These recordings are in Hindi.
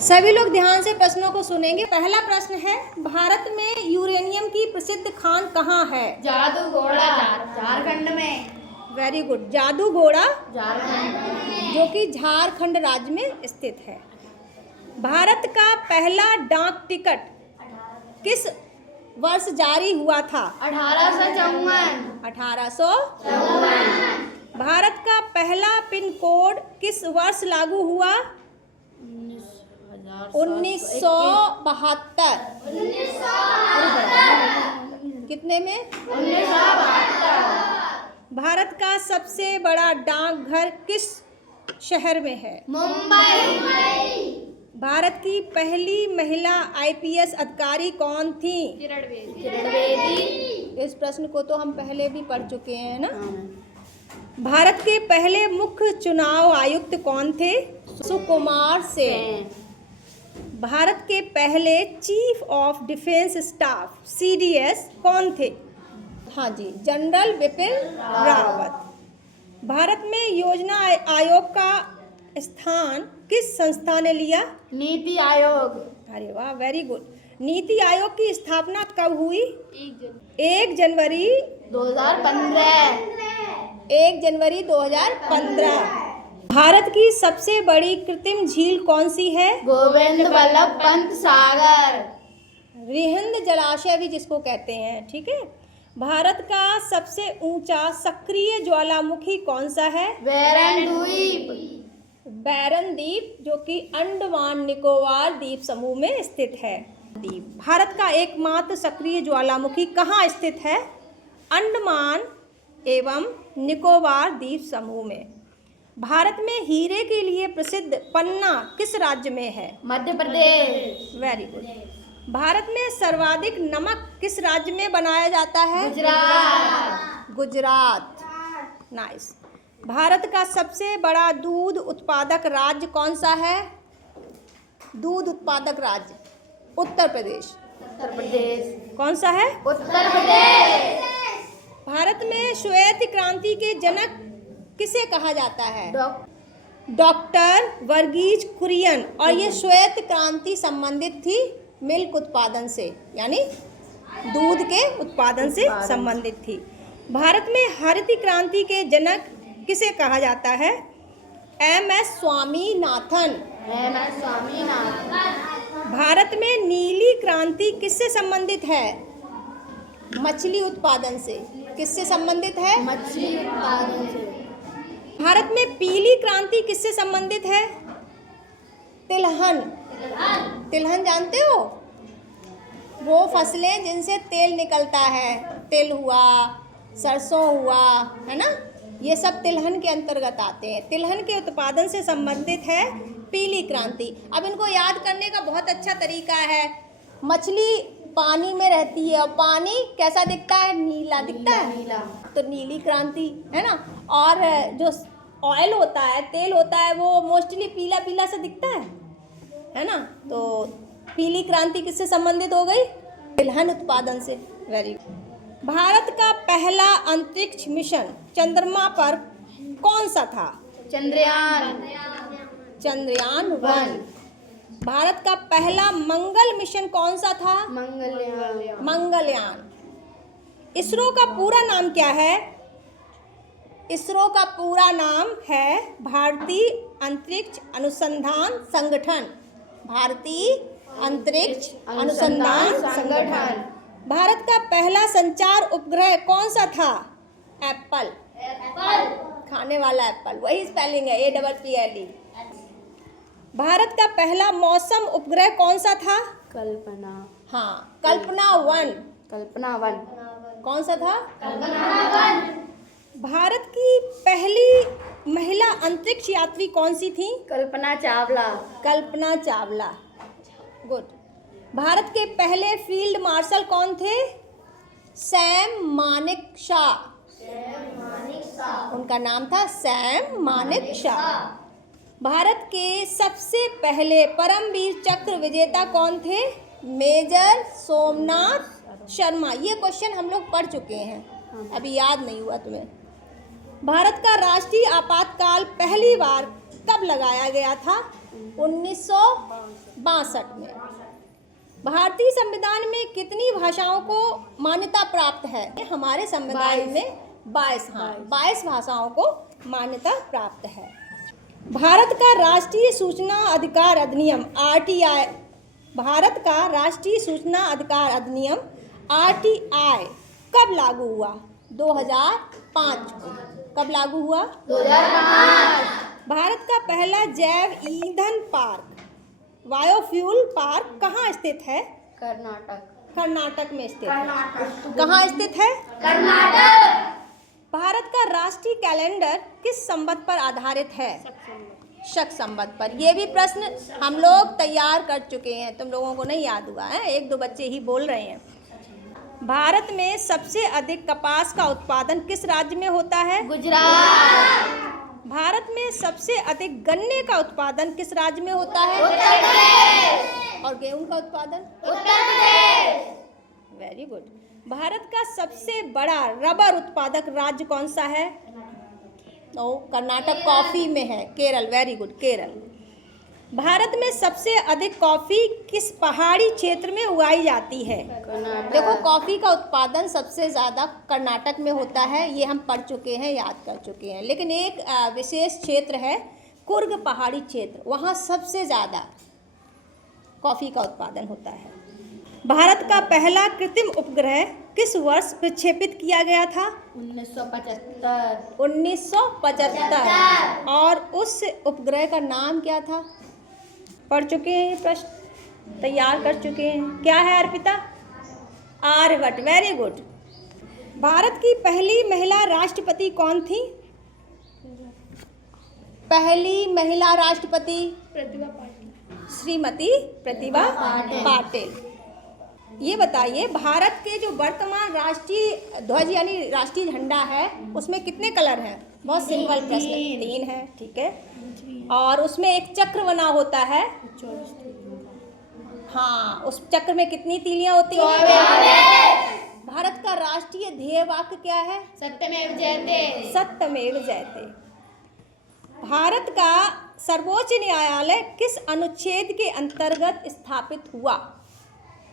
सभी लोग ध्यान से प्रश्नों को सुनेंगे। पहला प्रश्न है, भारत में यूरेनियम की प्रसिद्ध खान कहाँ है? जादूगोड़ा झारखंड में। Very good. जादूगोड़ा झारखंड जो कि झारखंड राज्य में स्थित है। भारत का पहला डाक टिकट किस वर्ष जारी हुआ था? 1854। 1854। भारत का पहला पिन कोड किस वर्ष लागू हुआ? 1972। कितने में? 1972। भारत का सबसे बड़ा डाकघर किस शहर में है? मुंबई। भारत की पहली महिला आईपीएस अधिकारी कौन थी? किरण बेदी। इस प्रश्न को तो हम पहले भी पढ़ चुके हैं ना। भारत के पहले मुख्य चुनाव आयुक्त कौन थे? सुकुमार सेन। भारत के पहले chief of defence staff CDS कौन थे? हाँ जी, जनरल बिपिन रावत। भारत में योजना आयोग का स्थान किस संस्था ने लिया? नीति आयोग। अरे वाह, वेरी गुड। नीति आयोग की स्थापना कब हुई? 1 जनवरी 2015। 1 जनवरी 2015। भारत की सबसे बड़ी कृत्रिम झील कौन सी है? गोविंद वल्लभ पंत सागर। रिहिंद जलाशय भी जिसको कहते हैं, ठीक है। भारत का सबसे ऊंचा सक्रिय ज्वालामुखी कौन सा है? बैरन द्वीप। बैरन द्वीप जो कि अंडमान निकोबार द्वीप समूह में स्थित है। भारत का एकमात्र सक्रिय ज्वालामुखी कहाँ स्थित है? अंडमान एवं निकोबार द्वीप समूह में। भारत में हीरे के लिए प्रसिद्ध पन्ना किस राज्य में है? मध्य प्रदेश। Very good. भारत में सर्वाधिक नमक किस राज्य में बनाया जाता है? गुजरात। गुजरात। नाइस। भारत का सबसे बड़ा दूध उत्पादक राज्य कौन सा है? दूध उत्पादक राज्य उत्तर प्रदेश। उत्तर प्रदेश। कौन सा है? उत्तर प्रदेश। भारत में श्वेत क्रांति के जनक किसे कहा जाता है? डॉक्टर वर्गीज कुरियन। और ये श्वेत क्रांति संबंधित थी मिल्क उत्पादन से, यानी दूध के उत्पादन से संबंधित थी। भारत में हरित क्रांति के जनक किसे कहा जाता है? एम.एस. स्वामीनाथन। भारत में नीली क्रांति किससे संबंधित है? मछली उत्पादन से। किससे संबंधित है? मछली उत्पादन से। भारत में पीली क्रांति किससे संबंधित है? तिलहन। तिलहन जानते हो? वो फसलें जिनसे तेल निकलता है, तिल हुआ, सरसों हुआ, है ना, ये सब तिलहन के अंतर्गत आते हैं। तिलहन के उत्पादन से संबंधित है पीली क्रांति। अब इनको याद करने का बहुत अच्छा तरीका है। मछली पानी में रहती है और पानी कैसा दिखता है? नीला दिखता है। नीला। तो नीली क्रांति है ना। और जो ऑयल होता है, तेल होता है, वो मोस्टली पीला पीला से दिखता है ना। तो पीली क्रांति किससे संबंधित हो गई? तिलहन उत्पादन से। Very good. भारत का पहला अंतरिक्ष मिशन चंद्रमा पर कौन सा था? चंद्रयान। चंद्रयान 1। भारत का पहला मंगल मिशन कौन सा था? मंगलयान। मंगलयान। इसरो का पूरा नाम क्या है? इसरो का पूरा नाम है भारतीय अंतरिक्ष अनुसंधान संगठन। भारतीय अंतरिक्ष अनुसंधान संगठन। भारत का पहला संचार उपग्रह कौन सा था? एप्पल। खाने वाला एप्पल, वही स्पेलिंग है, APPLE। भारत का पहला मौसम उपग्रह कौन सा था? कल्पना। हाँ, कल्पना 1। कल्पना 1। कौन सा था? कल्पना 1। भारत की पहली महिला अंतरिक्ष यात्री कौन सी थी? कल्पना चावला। कल्पना चावला। गुड। भारत के पहले फील्ड मार्शल कौन थे? सैम मानेकशॉ। उनका नाम था सैम मानेकशॉ। भारत के सबसे पहले परमवीर चक्र विजेता कौन थे? मेजर सोमनाथ शर्मा। ये क्वेश्चन हम लोग पढ़ चुके हैं, अभी याद नहीं हुआ तुम्हें। भारत का राष्ट्रीय आपातकाल पहली बार कब लगाया गया था? 62 में। भारतीय संविधान में कितनी भाषाओं को मान्यता प्राप्त है? हमारे संविधान में 22 भाषाओं को मान्यता प्राप्त है। भारत का राष्ट्रीय सूचना अधिकार अधिनियम RTI, भारत का राष्ट्रीय सूचना अधिकार अधिनियम RTI कब लागू हुआ? 2005 को। कब लागू हुआ? 2005। भारत का पहला जैव ईंधन पार्क, बायोफ्यूल पार्क कहाँ स्थित है? कर्नाटक में स्थित है। कहाँ स्थित है? कर्नाटक। भारत का राष्ट्रीय कैलेंडर किस संवत पर आधारित है? शक संवत पर। ये भी प्रश्न हम लोग तैयार कर चुके हैं, तुम लोगों को नहीं याद हुआ है, 1-2 बच्चे ही बोल रहे हैं। भारत में सबसे अधिक कपास का उत्पादन किस राज्य में होता है? गुजरात। भारत में सबसे अधिक गन्ने का उत्पादन किस राज्य में होता है? उत्तर प्रदेश। और गेहूं का उत्पादन? उत्तर प्रदेश। Very good. भारत का सबसे बड़ा रबर उत्पादक राज्य कौन सा है? कर्नाटक कॉफी में है। केरल। Very good, Kerala. भारत में सबसे अधिक कॉफी किस पहाड़ी क्षेत्र में उगाई जाती है? देखो, कॉफी का उत्पादन सबसे ज़्यादा कर्नाटक में होता है, ये हम पढ़ चुके हैं, याद कर चुके हैं। लेकिन एक विशेष क्षेत्र है कुर्ग पहाड़ी क्षेत्र, वहाँ सबसे ज़्यादा कॉफ़ी का उत्पादन होता है। भारत का पहला कृत्रिम उपग्रह किस वर्ष प्रक्षेपित किया गया था? 1975। और उस उपग्रह का नाम क्या था? पढ़ चुके हैं, ये प्रश्न तैयार कर चुके हैं। क्या है अर्पिता? आर्यभट्ट। Very good. भारत की पहली महिला राष्ट्रपति कौन थी? पहली महिला राष्ट्रपति श्रीमती प्रतिभा पाटिल। ये बताइए, भारत के जो वर्तमान राष्ट्रीय ध्वज यानी राष्ट्रीय झंडा है, उसमें कितने कलर हैं? बहुत सिंपल प्रश्न, 3 है, ठीक है। और उसमें एक चक्र बना होता है। हाँ, उस चक्र में कितनी तीलियां होती हैं? भारत का राष्ट्रीय ध्येय वाक्य क्या है? सत्यमेव जयते। सत्यमेव जयते। भारत का सर्वोच्च न्यायालय किस अनुच्छेद के अंतर्गत स्थापित हुआ?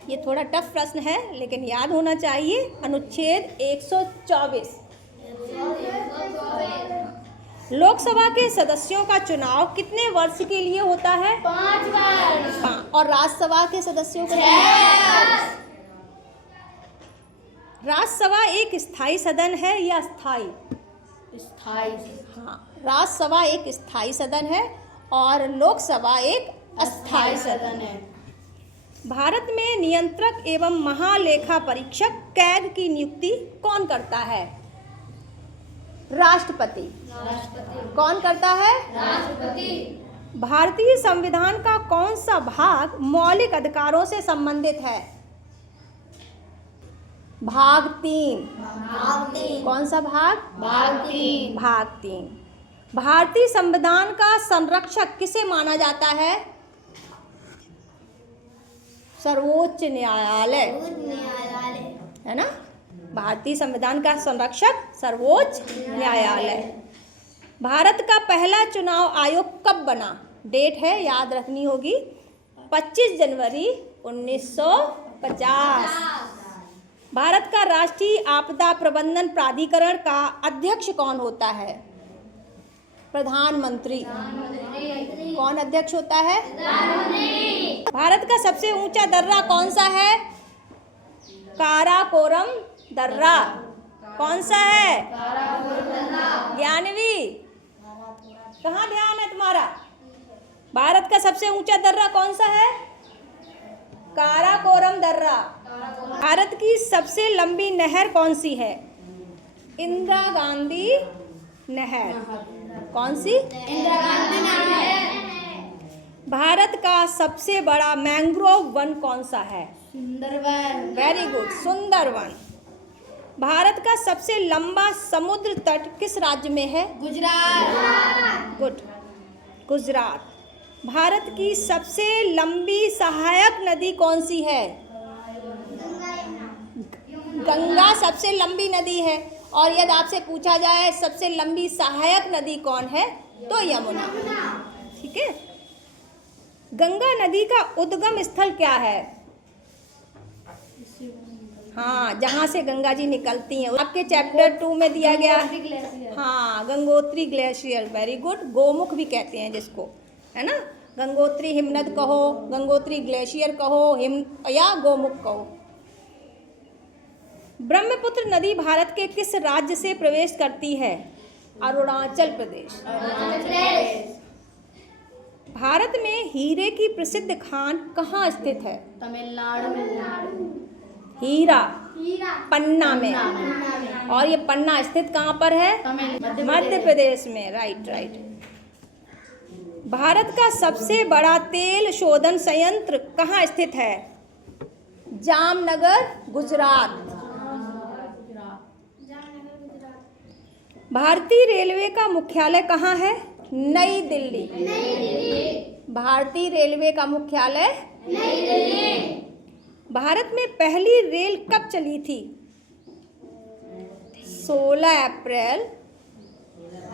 ये थोड़ा टफ प्रश्न है, लेकिन याद होना चाहिए। अनुच्छेद 124। लोकसभा के सदस्यों का चुनाव कितने वर्ष के लिए होता है? 5 वर्ष। और राज्यसभा के सदस्यों का? 6 वर्ष। राज्यसभा एक स्थायी सदन है या अस्थायी? स्थायी। हाँ, राज्यसभा एक स्थायी सदन है और लोकसभा एक अस्थायी सदन है। भारत में नियंत्रक एवं महालेखा परीक्षक कैग की नियुक्ति कौन करता है? राष्ट्रपति। कौन करता है? राष्ट्रपति। भारतीय संविधान का कौन सा भाग मौलिक अधिकारों से संबंधित है? भाग 3। कौन सा भाग? भाग 3। भाग 3। भारतीय संविधान का संरक्षक किसे माना जाता है? सर्वोच्च न्यायालय, है ना। भारतीय संविधान का संरक्षक सर्वोच्च न्यायालय। भारत का पहला चुनाव आयोग कब बना? डेट है, याद रखनी होगी, 25 जनवरी 1950। भारत का राष्ट्रीय आपदा प्रबंधन प्राधिकरण का अध्यक्ष कौन होता है? प्रधानमंत्री। कौन अध्यक्ष होता है? भारत का सबसे ऊंचा दर्रा कौन सा है? काराकोरम दर्रा। कौन सा है? ज्ञानवी, कहाँ ध्यान है तुम्हारा? भारत का सबसे ऊंचा दर्रा कौन सा है? काराकोरम दर्रा। भारत की सबसे लंबी नहर कौन सी है? इंदिरा गांधी नहर। कौन सी? इंदिरा गांधी नहर। भारत का सबसे बड़ा मैंग्रोव वन कौन सा है? सुंदरवन। Very good, Sundarban. भारत का सबसे लंबा समुद्र तट किस राज्य में है? गुजरात। गुड, गुजरात। भारत की सबसे लंबी सहायक नदी कौन सी है? गंगा सबसे लंबी नदी है। और यदि आपसे पूछा जाए सबसे लंबी सहायक नदी कौन है, तो यमुना। ठीक है। गंगा नदी का उद्गम स्थल क्या है? हाँ, जहाँ से गंगा जी निकलती हैं, आपके चैप्टर 2 में दिया गया है। हाँ, Gangotri glacier, very good. Gomukh भी कहते हैं जिसको, है ना। गंगोत्री हिमनद कहो, गंगोत्री ग्लेशियर कहो, या गोमुख कहो। ब्रह्मपुत्र नदी भारत के किस राज्य से प्रवेश करती है? अरुणाचल प्रदेश। भारत में हीरे की प्रसिद्ध खान कहाँ स्थित है? तमिलनाडु। हीरा पन्ना में। और ये पन्ना स्थित कहाँ पर है? मध्य प्रदेश में। Right right. भारत का सबसे बड़ा तेल शोधन संयंत्र कहाँ स्थित है? जामनगर, गुजरात। भारतीय रेलवे का मुख्यालय कहाँ है? नई दिल्ली। भारतीय रेलवे का मुख्यालय नई दिल्ली। भारत में पहली रेल कब चली थी? 16 अप्रैल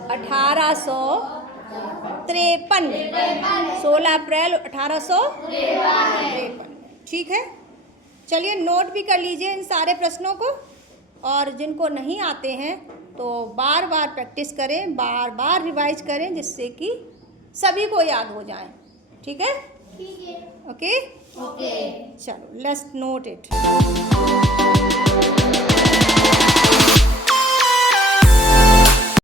1853। 16 अप्रैल 1853। ठीक है, चलिए नोट भी कर लीजिए इन सारे प्रश्नों को, और जिनको नहीं आते हैं तो बार बार प्रैक्टिस करें, बार बार रिवाइज करें, जिससे कि सभी को याद हो जाए। ठीक है? ओके? चलो, लेट्स नोट इट।